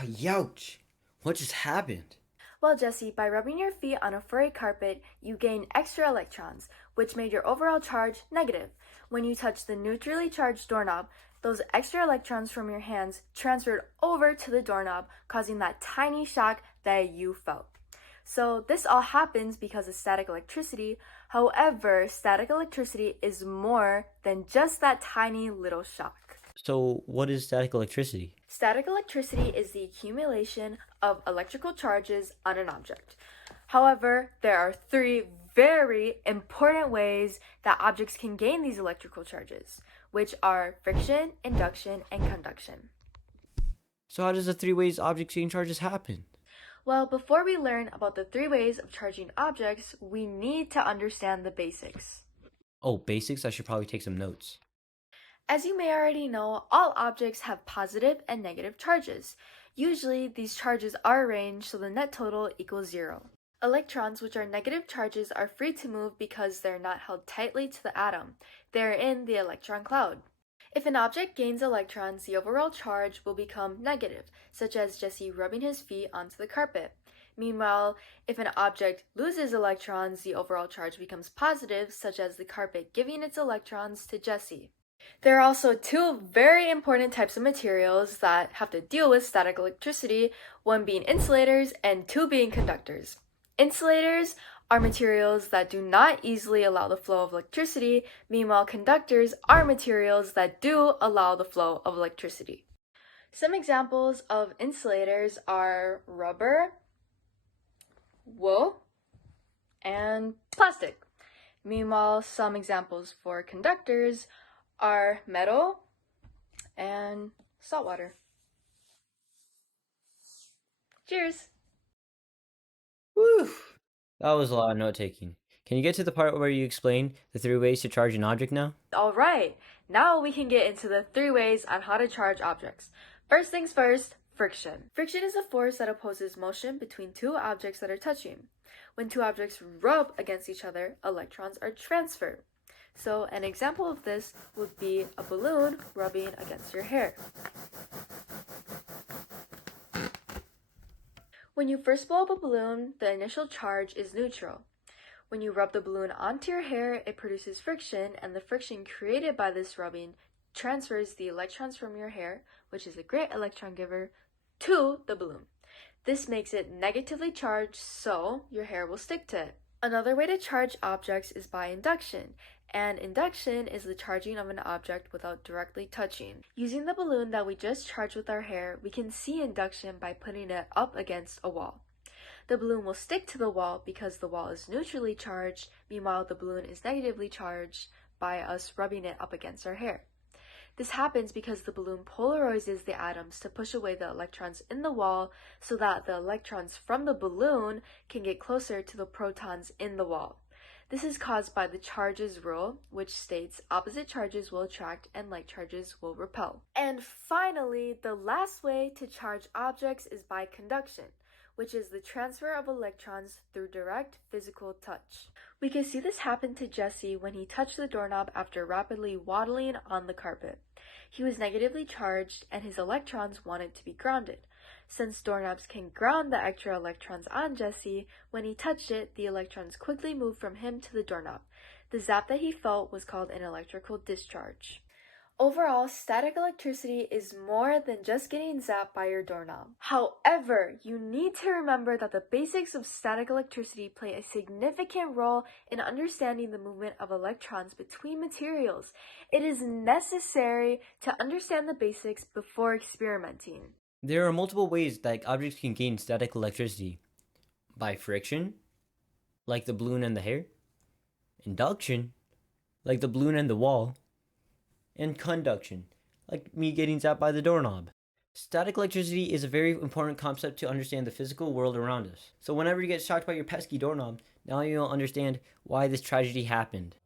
Oh, youch. What just happened? Well, Jesse, by rubbing your feet on a furry carpet, you gain extra electrons, which made your overall charge negative. When you touched the neutrally charged doorknob, those extra electrons from your hands transferred over to the doorknob, causing that tiny shock that you felt. So this all happens because of static electricity. However, static electricity is more than just that tiny little shock. So, what is static electricity? Static electricity is the accumulation of electrical charges on an object. However, there are three very important ways that objects can gain these electrical charges, which are friction, induction, and conduction. So, how does the three ways objects gain charges happen? Well, before we learn about the three ways of charging objects, we need to understand the basics. Oh, basics? I should probably take some notes. As you may already know, all objects have positive and negative charges. Usually, these charges are arranged so the net total equals zero. Electrons, which are negative charges, are free to move because they're not held tightly to the atom. They're in the electron cloud. If an object gains electrons, the overall charge will become negative, such as Jesse rubbing his feet onto the carpet. Meanwhile, if an object loses electrons, the overall charge becomes positive, such as the carpet giving its electrons to Jesse. There are also two very important types of materials that have to deal with static electricity, one being insulators and two being conductors. Insulators are materials that do not easily allow the flow of electricity, meanwhile conductors are materials that do allow the flow of electricity. Some examples of insulators are rubber, wool, and plastic. Meanwhile, some examples for conductors are metal and salt water. Cheers! Whew. That was a lot of note taking. Can you get to the part where you explain the three ways to charge an object now? Alright, now we can get into the three ways on how to charge objects. First things first, friction. Friction is a force that opposes motion between two objects that are touching. When two objects rub against each other, electrons are transferred. So an example of this would be a balloon rubbing against your hair. When you first blow up a balloon, the initial charge is neutral. When you rub the balloon onto your hair, it produces friction, and the friction created by this rubbing transfers the electrons from your hair, which is a great electron giver, to the balloon. This makes it negatively charged, so your hair will stick to it. Another way to charge objects is by induction, and induction is the charging of an object without directly touching. Using the balloon that we just charged with our hair, we can see induction by putting it up against a wall. The balloon will stick to the wall because the wall is neutrally charged, meanwhile the balloon is negatively charged by us rubbing it up against our hair. This happens because the balloon polarizes the atoms to push away the electrons in the wall so that the electrons from the balloon can get closer to the protons in the wall. This is caused by the charges rule, which states opposite charges will attract and like charges will repel. And finally, the last way to charge objects is by conduction, which is the transfer of electrons through direct physical touch. We can see this happen to Jesse when he touched the doorknob after rapidly waddling on the carpet. He was negatively charged and his electrons wanted to be grounded. Since doorknobs can ground the extra electrons on Jesse, when he touched it, the electrons quickly moved from him to the doorknob. The zap that he felt was called an electrical discharge. Overall, static electricity is more than just getting zapped by your doorknob. However, you need to remember that the basics of static electricity play a significant role in understanding the movement of electrons between materials. It is necessary to understand the basics before experimenting. There are multiple ways that objects can gain static electricity. By friction, like the balloon and the hair. Induction, like the balloon and the wall. And conduction, like me getting zapped by the doorknob. Static electricity is a very important concept to understand the physical world around us. So whenever you get shocked by your pesky doorknob, now you'll understand why this tragedy happened.